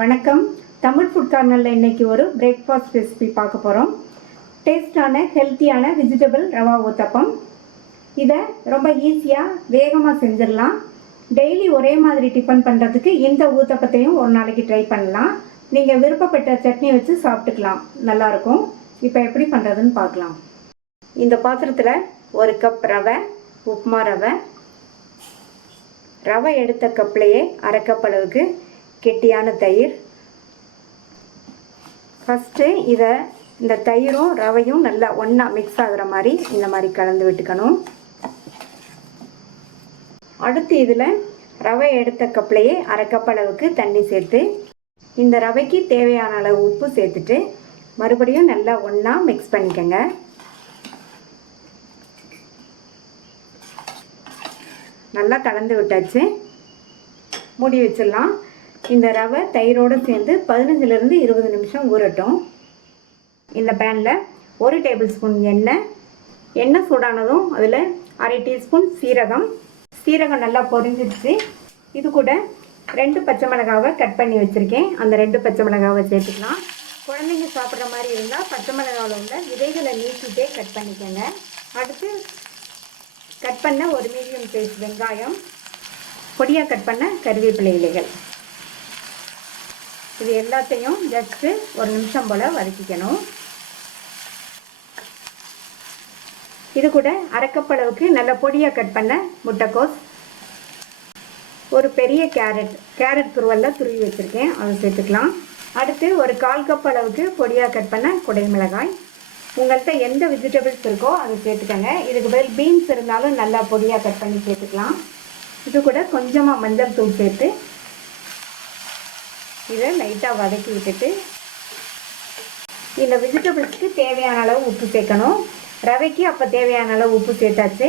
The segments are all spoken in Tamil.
வணக்கம். தமிழ் ஃபுட் கார்னரில் இன்றைக்கி ஒரு பிரேக்ஃபாஸ்ட் ரெசிபி பார்க்க போகிறோம். டேஸ்டான ஹெல்த்தியான வெஜிடபிள் ரவா ஊத்தப்பம். இதை ரொம்ப ஈஸியாக வேகமாக செஞ்சிடலாம். டெய்லி ஒரே மாதிரி டிஃபன் பண்ணுறதுக்கு இந்த ஊத்தப்பத்தையும் ஒரு நாளைக்கு ட்ரை பண்ணலாம். நீங்கள் விருப்பப்பட்ட சட்னி வச்சு சாப்பிட்டுக்கலாம், நல்லாயிருக்கும். இப்போ எப்படி பண்ணுறதுன்னு பார்க்கலாம். இந்த பாத்திரத்தில் ஒரு கப் ரவை, உப்புமா ரவை எடுத்த கப்லேயே அரை கப் அளவுக்கு கெட்டியான தயிர். ஃபஸ்ட்டு இந்த தயிரும் ரவையும் நல்லா ஒன்றா மிக்ஸ் ஆகுற மாதிரி இந்த மாதிரி கலந்து விட்டுக்கணும். அடுத்து இதில் ரவை எடுத்த கப்லேயே அரை கப் அளவுக்கு தண்ணி சேர்த்து இந்த ரவைக்கு தேவையான அளவு உப்பு சேர்த்துட்டு மறுபடியும் நல்லா ஒன்றா மிக்ஸ் பண்ணிக்கோங்க. நல்லா கலந்து விட்டாச்சு. மூடி வச்சிடலாம். இந்த ரவை தயிரோடு சேர்ந்து 15லிருந்து 20 நிமிஷம் ஊறட்டும். இந்த பேனில் 1 டேபிள் ஸ்பூன் எண்ணெய் சூடானதும் அதில் அரை டீஸ்பூன் சீரகம் நல்லா பொரிஞ்சிடுச்சு. இது கூட 2 பச்சை மிளகாவை கட் பண்ணி வச்சுருக்கேன். அந்த 2 பச்சை மிளகாவை சேர்த்துக்கலாம். குழந்தைங்க சாப்பிட்ற மாதிரி இருந்தால் பச்சை மிளகாவில் உள்ள விதைகளை நீக்கிட்டே கட் பண்ணிக்கோங்க. அடுத்து கட் பண்ண ஒரு மீடியம் சைஸ் வெங்காயம், பொடியாக கட் பண்ண கறிவேப்பிலை இலைகள், இது எல்லாத்தையும் ஜஸ்ட்டு 1 நிமிஷம் போல் வதக்கிக்கணும். இது கூட அரை கப் அளவுக்கு நல்ல பொடியாக கட் பண்ண முட்டைக்கோஸ், ஒரு பெரிய கேரட் துருவலில் துருவி வச்சுருக்கேன், அதை சேர்த்துக்கலாம். அடுத்து ஒரு 1/4 கப் அளவுக்கு பொடியாக கட் பண்ண குடைமிளகாய். உங்கள்கிட்ட எந்த வெஜிடபிள்ஸ் இருக்கோ அதை சேர்த்துக்கோங்க. இதுக்கு பதில் பீன்ஸ் இருந்தாலும் நல்லா பொடியாக கட் பண்ணி சேர்த்துக்கலாம். இது கூட கொஞ்சமாக மஞ்சள் தூள் சேர்த்து இதை லைட்டாக வதக்கி விட்டுட்டு இந்த வெஜிடபிள்ஸ்க்கு தேவையான அளவு உப்பு சேர்க்கணும். ரவைக்கு அப்போ தேவையான அளவு உப்பு சேர்த்தாச்சு.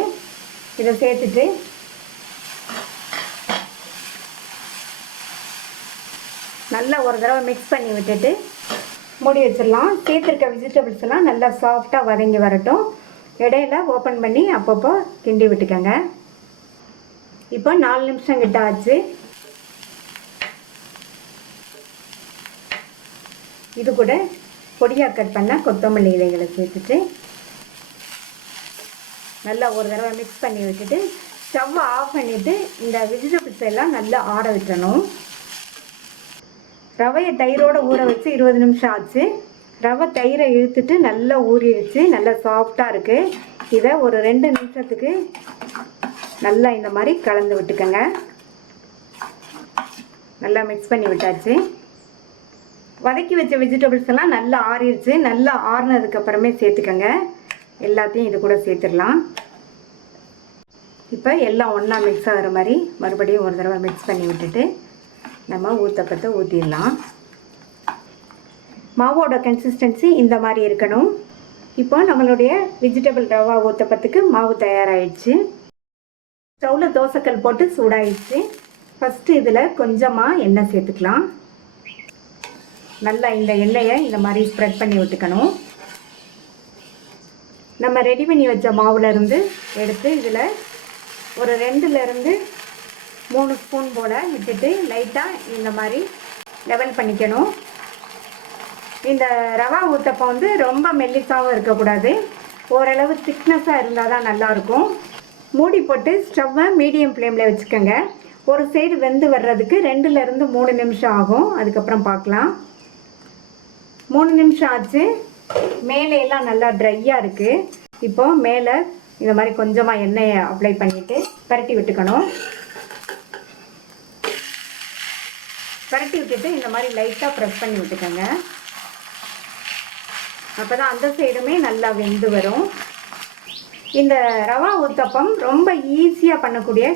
இதை சேர்த்துட்டு நல்லா ஒரு தடவை மிக்ஸ் பண்ணி விட்டுட்டு மூடி வச்சிடலாம். சேர்த்துருக்க வெஜிடபிள்ஸ் எல்லாம் நல்லா சாஃப்டாக வதங்கி வரட்டும். இடையில ஓப்பன் பண்ணி அப்பப்போ கிண்டி விட்டுக்கோங்க. இப்போ 4 நிமிஷம் கிட்ட ஆச்சு. இது கூட பொடியாக கட் பண்ண கொத்தமல்லி இலைகளை சேர்த்துட்டு நல்லா ஒரு தடவை மிக்ஸ் பண்ணி விட்டுட்டு ஸ்டவ்வை ஆஃப் பண்ணிவிட்டு இந்த வெஜிடபிள்ஸ் எல்லாம் நல்லா ஆற விட்டணும். ரவையை தயிரோடு ஊற வச்சு 20 நிமிஷம் ஆச்சு. ரவை தயிரை இழுத்துட்டு நல்லா ஊறிடுச்சு, நல்லா சாஃப்டாக இருக்குது. இதை ஒரு 2 நிமிஷத்துக்கு நல்லா இந்த மாதிரி கலந்து விட்டுக்கோங்க. நல்லா மிக்ஸ் பண்ணி விட்டாச்சு. வதக்கி வச்ச வெஜிடபிள்ஸ் எல்லாம் நல்லா ஆறிடுச்சு. நல்லா ஆறினதுக்கப்புறமே சேர்த்துக்கோங்க. எல்லாத்தையும் இது கூட சேர்த்துடலாம். இப்போ எல்லாம் ஒன்றா மிக்ஸ் ஆகிற மாதிரி மறுபடியும் ஒரு தடவை மிக்ஸ் பண்ணி விட்டுட்டு நம்ம ஊத்தப்பத்தை ஊற்றிடலாம். மாவோட கன்சிஸ்டன்சி இந்த மாதிரி இருக்கணும். இப்போ நம்மளுடைய வெஜிடபிள் ரவா ஊத்தப்பத்துக்கு மாவு தயாராகிடுச்சு. ஸ்டவ்வில் தோசைக்கல் போட்டு சூடாகிடுச்சு. ஃபஸ்ட்டு இதில் கொஞ்சமாக எண்ணெய் சேர்த்துக்கலாம். நல்லா இந்த எண்ணெயை இந்த மாதிரி ஸ்ப்ரெட் பண்ணி விட்டுக்கணும். நம்ம ரெடி பண்ணி வச்ச மாவுலேருந்து எடுத்து இதில் ஒரு 2லிருந்து 3 ஸ்பூன் போல் விட்டுட்டு லைட்டாக இந்த மாதிரி லெவல் பண்ணிக்கணும். இந்த ரவா ஊத்தப்பம் ரொம்ப மெல்லிசாகவும் இருக்கக்கூடாது, ஓரளவு திக்னஸாக இருந்தால் தான் நல்லாயிருக்கும். மூடி போட்டு ஸ்டவ்வை மீடியம் ஃப்ளேமில் வச்சுக்கோங்க. ஒரு சைடு வெந்து வர்றதுக்கு 2லிருந்து 3 நிமிஷம் ஆகும். அதுக்கப்புறம் பார்க்கலாம். 3 நிமிஷம் ஆச்சு. மேலே எல்லாம் நல்லா ட்ரையாக இருக்குது. இப்போது மேலே இந்த மாதிரி கொஞ்சமாக எண்ணெயை அப்ளை பண்ணிவிட்டு பரட்டி விட்டுக்கணும். பரட்டி விட்டுட்டு இந்த மாதிரி லைட்டாக ப்ரெஸ் பண்ணி விட்டுக்கோங்க. அப்போ தான் அந்த சைடுமே நல்லா வெந்து வரும். இந்த ரவா ஊத்தப்பம் ரொம்ப ஈஸியாக பண்ணக்கூடிய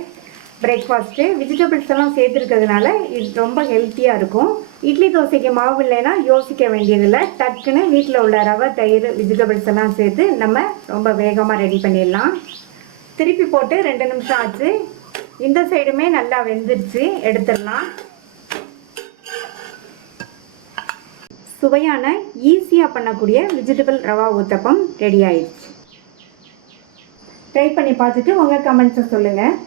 பிரேக்ஃபாஸ்ட்டு. வெஜிடபிள்ஸ் எல்லாம் சேர்த்துருக்கிறதுனால இது ரொம்ப ஹெல்த்தியாக இருக்கும். இட்லி தோசைக்கு மாவு இல்லைன்னா யோசிக்க வேண்டியதில்லை. டக்குன்னு வீட்டில் உள்ள ரவை தயிர் வெஜிடபிள்ஸ் எல்லாம் சேர்த்து நம்ம ரொம்ப வேகமாக ரெடி பண்ணிடலாம். திருப்பி போட்டு 2 நிமிஷம் ஆச்சு. இந்த சைடுமே நல்லா வெந்துருச்சு, எடுத்துடலாம். சுவையான ஈஸியாக பண்ணக்கூடிய வெஜிடபிள் ரவா ஊத்தப்பம் ரெடி ஆயிடுச்சு. ட்ரை பண்ணி பார்த்துட்டு உங்கள் கமெண்ட்ஸை சொல்லுங்கள்.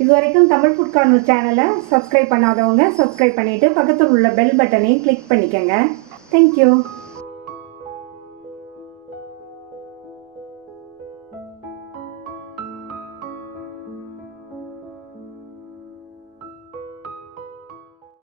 இது வரைக்கும் தமிழ் ஃபுட் கார்னர் சேனலை சப்ஸ்கிரைப் பண்ணாதவங்க சப்ஸ்கிரைப் பண்ணிவிட்டு பக்கத்தில் உள்ள பெல் பட்டனையும் கிளிக் பண்ணிக்கோங்க. தேங்க்யூ.